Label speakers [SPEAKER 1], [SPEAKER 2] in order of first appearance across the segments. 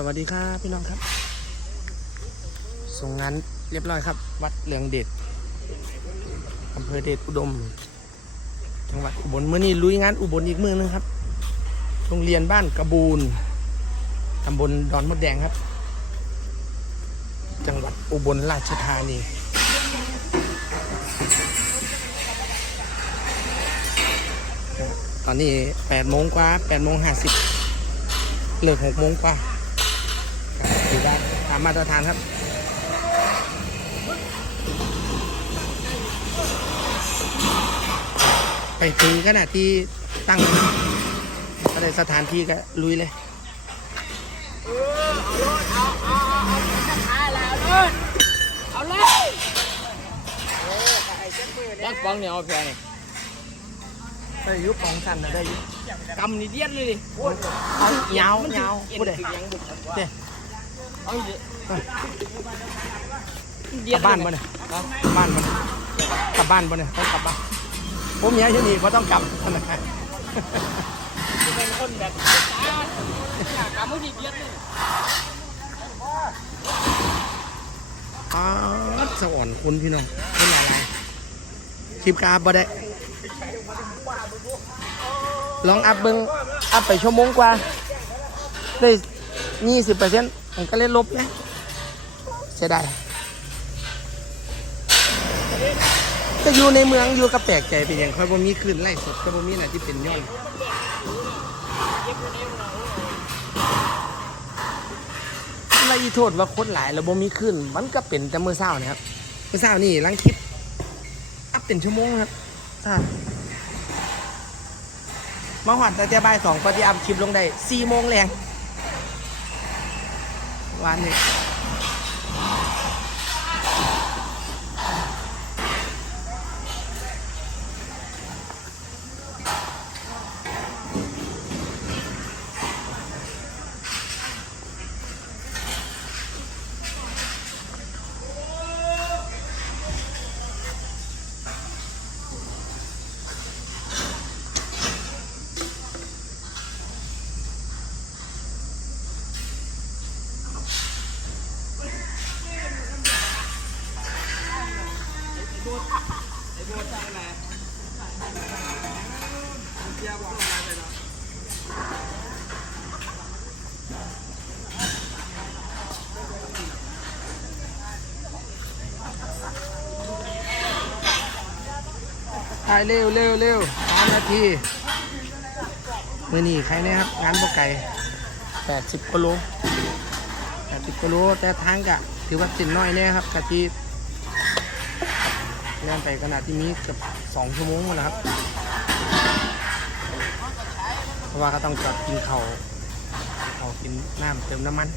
[SPEAKER 1] สวัสดีครับพี่น้องครับ ส่งงานเรียบร้อยครับ วัดเหลืองเดชอำเภอเดชอุดม จังหวัดอุบลเมื่อนี้ลุยงานอุบลอีกมือนึงครับ โรงเรียนบ้านกระบูนตำบลดอนมดแดงครับ จังหวัดอุบลราชธานีตอนนี้8โมงกว่า8โมง50เลิก6โมงกว่าามมาตรฐานครับไปถึงขนาดที่ตั้งก็ได้สถานที่ก็ลุยเลย
[SPEAKER 2] ยักษ์ฟังเนี่ยเอาแพง
[SPEAKER 1] ได้ยุคของสันนะได้ยุค
[SPEAKER 2] กำนี่เดียดเลยดิ
[SPEAKER 1] เอายาวยาวพูดเลย เนี่ย
[SPEAKER 2] เอาอีกเดี
[SPEAKER 1] กลับบ้านบ่เนี่ยกลับบ้านบ่เนี่ยกลับบ้านบ่เนี่ยต้องกลับบ้านผมเมียอยู่นี่เพราะต้องกลับนะ
[SPEAKER 2] เป็นคนแบบกำมันดีเดียดเลย
[SPEAKER 1] อ๋อสวรรค์คุณพี่น้องเป็นอะไรคลิปกราบบ่ได้ลองอัพเบิ้งอัพไปชั่วโมงกว่าได้ยี่สิบเปอร์เซ็นต์ ผมก็เล่นลบนะเสียดายจะอยู่ในเมืองอยู่กับแปลกใจเป็นอย่างค่อยบ่มีคืนไล่สดก็บ่มีอะไรที่เป็นย้อนไล่โทษว่าคนหลายแล้วบ่มีคืนมันก็เป็นแต่มื้อเช้านะครับมื้อเช้านี่หลังคลิปอัพเป็นชั่วโมงครับถ้ามาหอดแต่แต่บ่ายสองก็ที่อัพคลิปลงได้สี่โมงแรง วัน นี้ถ่ายเร็วเร็วเร็วสามนาทีมื่อนี้ใครเนี่ยครับงานบ่ไก่แปดสิบกิโลแปดสิบกิโลแต่ทางกะ ถือว่าสินน้อยเนี่ยครับกะที่เล่นไปขนาดที่มีเกือบสองชั่วโมงหมดแล้วครับ เพราะว่าก็ต้องจอดกินเขาวเขาวกินน้ำเติมน้ำมัน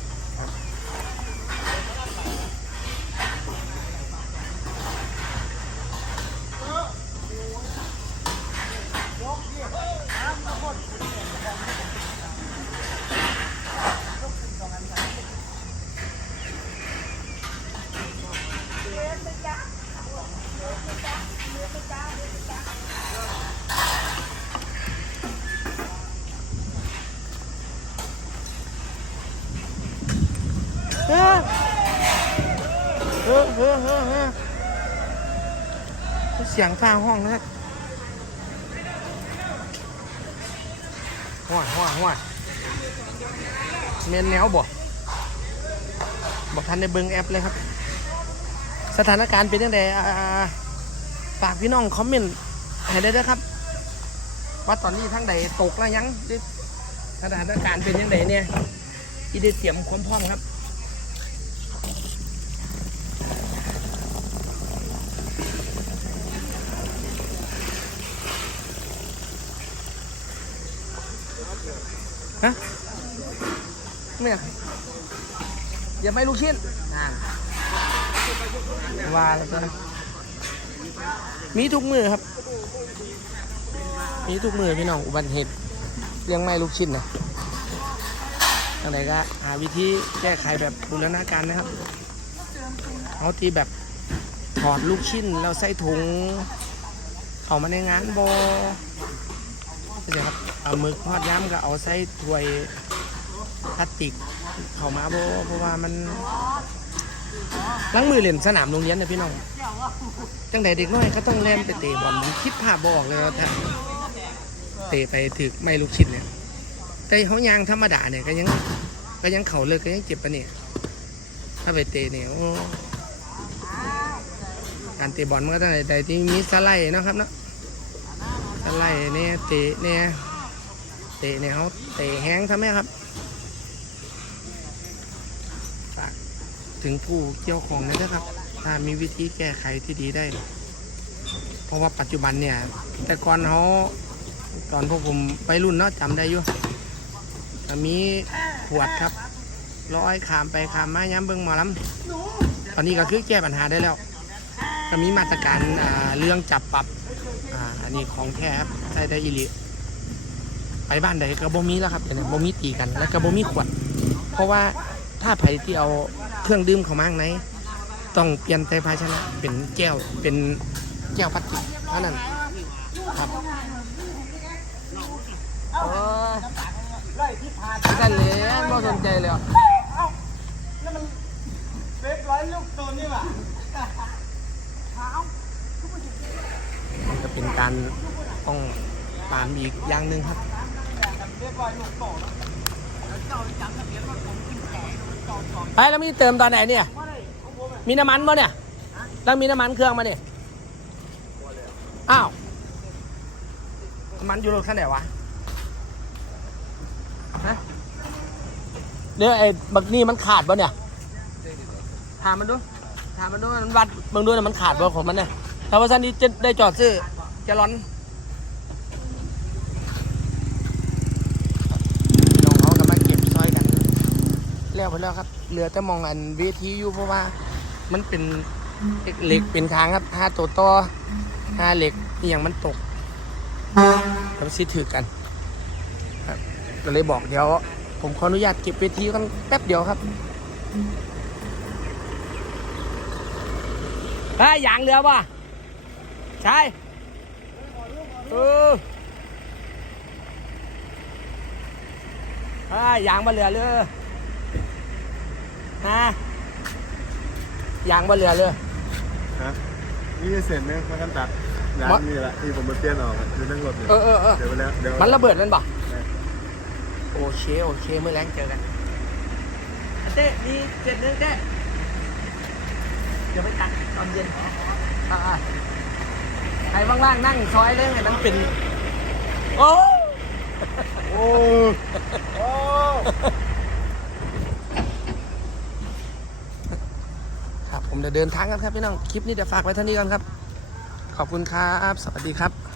[SPEAKER 1] ฮ้อเฮ้อเฮ้อเฮ้อเสียงฟ้าห้องนะครับห้วยห้วยห้วเมนแนวบ่บอกทันในเบิงแอปเลยครับ สถานการณ์เป็นยังไงฝากพี่น้องคอมเมนต์ให้ได้ด้วยครับ ว่าตอนนี้ทั้งใดตกแล้วยังสถานการณ์เป็นยังไงเนี่ยที่ได้เตรียมความพร้อมครับ ฮะเนี่ยอย่าไม่ลูกชิ้นนั่นว่าแล้วก็มีทุกมือครับ มีทุกมือพี่น้องอุบัติเหตุเรื่องไม่ลูกชิ้นนะทางไหนก็หาวิธีแก้ไขแบบบูรณาการนะครับเอาที่แบบถอดลูกชิ้นแล้วใส่ถุง เข้ามาในงานบอ เดี๋ยวครับเอาหมึกทอดย้ำก็เอาใส่ถ้วยพลาสติกเข้ามาเพราะเพราะว่ามันล้างมือเล่นสนามโรงเรียนนะพี่น้องจังใดเด็กน้อยก็ต้องเล่นไปเตะบอลคิดภาพบออกเลยว่าถ้าเตะไปถึกไม่ลูกชิดเนี่ย แต่เขายางธรรมดาเนี่ยก็ยังก็ยังเข่าเลยก็ยังเจ็บปะเนี่ยถ้าไปเตะเนี่ยการเตะบอลมันก็ต้องใดที่มีสไลด์นะครับเนาะ สไลด์เนี่ยเตะเนี่ยเตะเนี่ยเขาเตะแห้งทำไมครับฝากถึงผู้เกี่ยวของนะครับ ถ้ามีวิธีแก้ไขที่ดีได้ เพราะว่าปัจจุบันเนี่ย แต่ก่อนเขาตอนพวกผมไปรุ่นเนาะจำได้อยู่ก็มีขวดครับร้อยขามไปขามมาย้ำเบิ้งหมอลำตอนนี้ก็คือแก้ปัญหาได้แล้ว ก็มีมาตรการเรื่องจับปรับ อ่าอันนี้ของแท้ครับใช้ได้อีหลีไปบ้านใดก็บ่มีแล้วครับเดี๋ยวนี้บ่มีตีกัน แล้วก็บ่มีขวด เพราะว่าถ้าไผที่เอาเครื่องดื่มเข้ามาข้างในต้องเปลี่ยนแต่ภาชนะเป็นแก้วเป็นแก้วพลาสติกเท่านั้นครับโอ้ยกันเลยไม่สนใจเลย
[SPEAKER 2] เว็บร้อยลูกตัวนี่ว่ะ
[SPEAKER 1] จะเป็นการป้องปรามอีกอย่างหนึ่งครับไปแล้วมีเติมตอนไหนเนี่ย มีน้ำมันป่ะเนี่ยแล้วมีน้ำมันเครื่องมาเนี่ยอ้าวน้ำมันอยู่รถคันไหนวะฮะเดี๋ยวไอ้บักนี่มันขาดป่ะเนี่ยถามมันดูถามมันดูมันวัดเบิ่งดูนะมันขาดป่ะของมันเนี่ยถ้าว่าสันนี้จะได้จอดซื้อ จะร้อนน้องเขากำลังเก็บซอยกัน แล้วไปแล้วครับ เหลือแต่มองอันเวทีอยู่เพราะว่า มันเป็นเหล็กเป็นค้างครับห้าตัวต่อห้าเหล็กอหย่างมันตกแล้วซิถือกันครับก็เลยบอกเดี๋ยว ผมขออนุญาตเก็บเวทีกันแป๊บเดียวครับเฮ้ยยางเรือป่ะใช่เออเฮ้ ยยางมาเรือเลยฮะยางมาเรือเลย
[SPEAKER 3] ฮะนี่เสร็จไหมมากันตัดร้านนี่แหละที่ผมมาเปลี่ยนออกอะคือนั่งรถเนี่ย
[SPEAKER 1] เออเออเออ
[SPEAKER 3] เดี๋ยวไปแล้วเดี๋ยว
[SPEAKER 1] มันระเบิดนั่นป่ะ
[SPEAKER 3] ใช่
[SPEAKER 1] โอเคโอเคเมื่อแรงเจอกันเต้มีเจ็ดนึงเต้เดี๋ยวไปตัดตอนเย็นอ่าๆใครว่างๆนั่งซอยเลยให้มันเป็นโอ้
[SPEAKER 3] โอ้โอ้
[SPEAKER 1] ครับผมจะเดินทางกันครับพี่น้อง คลิปนี้เดี๋ยวฝากไว้เท่านี้ก่อนครับ ขอบคุณครับ สวัสดีครับ